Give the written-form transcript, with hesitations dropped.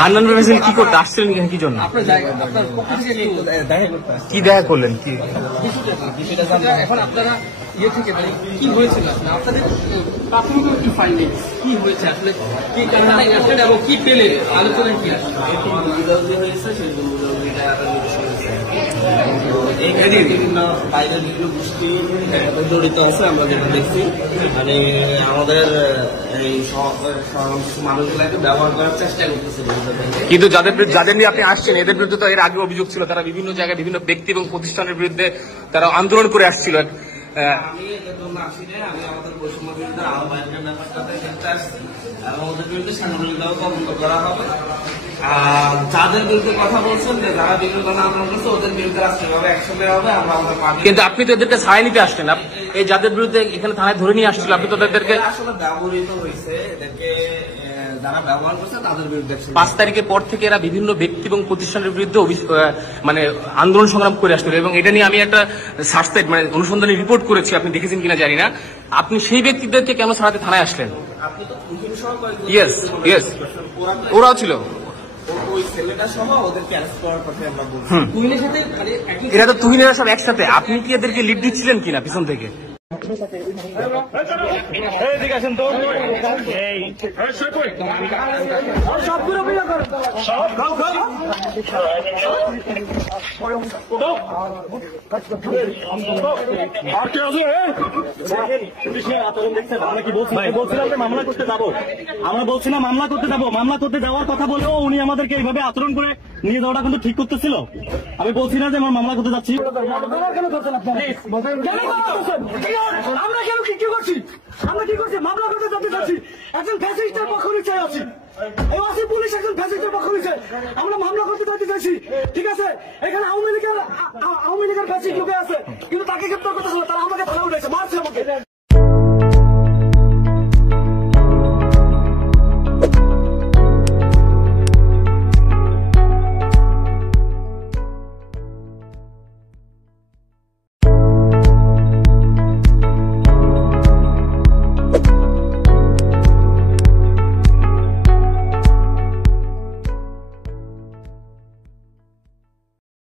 হান্নান ফেসিল কি করতে আসছিলেন এখানে কি জন্য? কি দেখা করলেন? কি এখন আপনারা ইয়ে থেকে কি হয়েছিল আপনাদের প্রাথমিক কি ফাইন্ডিংস কি হয়েছে আসলে কি কারণে এবং কি পেলে আলোচনা কি আসলে হয়েছে সেই বিভিন্ন বাইরের বিভিন্ন গোষ্ঠী জড়িত আছে। আমরা যেটা দেখছি মানে আমাদের এই মানুষগুলাকে ব্যবহার করার চেষ্টা করতেছে। কিন্তু যাদের নিয়ে আপনি আসছেন এদের বিরুদ্ধে তো এর আগে অভিযোগ ছিল, তারা বিভিন্ন জায়গায় বিভিন্ন ব্যক্তি এবং প্রতিষ্ঠানের বিরুদ্ধে তারা আন্দোলন করে আসছিল। আমি এটার জন্য আসি না, আমি আমাদের বৈষম্য বিরুদ্ধে আহ্বায়কের ব্যাপারটাতে দেখতে আসছি এবং ওদের বিরুদ্ধে সাংগঠনিকভাবে তদন্ত করা হবে। আর যাদের বিরুদ্ধে কথা বলছেন যে যারা বিভিন্ন আন্দোলন করছে ওদের বিরুদ্ধে রাষ্ট্রীয়ভাবে অ্যাকশন নেওয়া হবে। আমরা আমাদের কিন্তু আপনি তো এদেরকে ছাড়াই নিতে আসছেন, এই যাদের বিরুদ্ধে এখানে থানায় ধরে নিয়ে আসছিল আপনি তো তাদেরকে আসলে ব্যবহৃত হয়েছে, এদেরকে যারা ব্যবহার করছে তাদের বিরুদ্ধে 5 তারিখের পর থেকে এরা বিভিন্ন ব্যক্তি এবং প্রতিষ্ঠানের বিরুদ্ধে মানে আন্দোলন সংগ্রাম করে আসছিল এবং এটা নিয়ে আমি একটা সার্চসাইট মানে অনুসন্ধানী রিপোর্ট করেছি, আপনি দেখেছেন কিনা জানি না। আপনি সেই ব্যক্তিদেরকে কেন ছাড়াতে থানায় আসলেন? ইয়েস ইয়েস, ওরাও ছিল, এরা তো তুহিনেরা সব একসাথে। আপনি কি এদেরকে লিড দিচ্ছিলেন কিনা পিছন থেকে? মামলা করতে যাবো, আমরা বলছি না মামলা করতে যাবো। মামলা করতে যাওয়ার কথা বলেও উনি আমাদেরকে এইভাবে আচরণ করে নিয়ে যাওয়াটা কিন্তু ঠিক করতেছিল। আমি বলছি না যে আমার মামলা করতে যাচ্ছি। আমরা কেন কি করছি? আমরা কি করছি? মামলা করতে যেতে চাচ্ছি, একজন ফ্যাসিস্টের পক্ষ নিচ্ছে আছি, পুলিশ একজন ফ্যাসিস্টের পক্ষ নিচ্ছে, আমরা মামলা করতে যেতে চাইছি। ঠিক আছে, এখানে আওয়ামী লীগের ফ্যাসিস্ট লোকে আছে কিন্তু তাকে গ্রেপ্তার করতেছিল, তারা আমাকে থানা উঠেছে, মারছে আমাকে।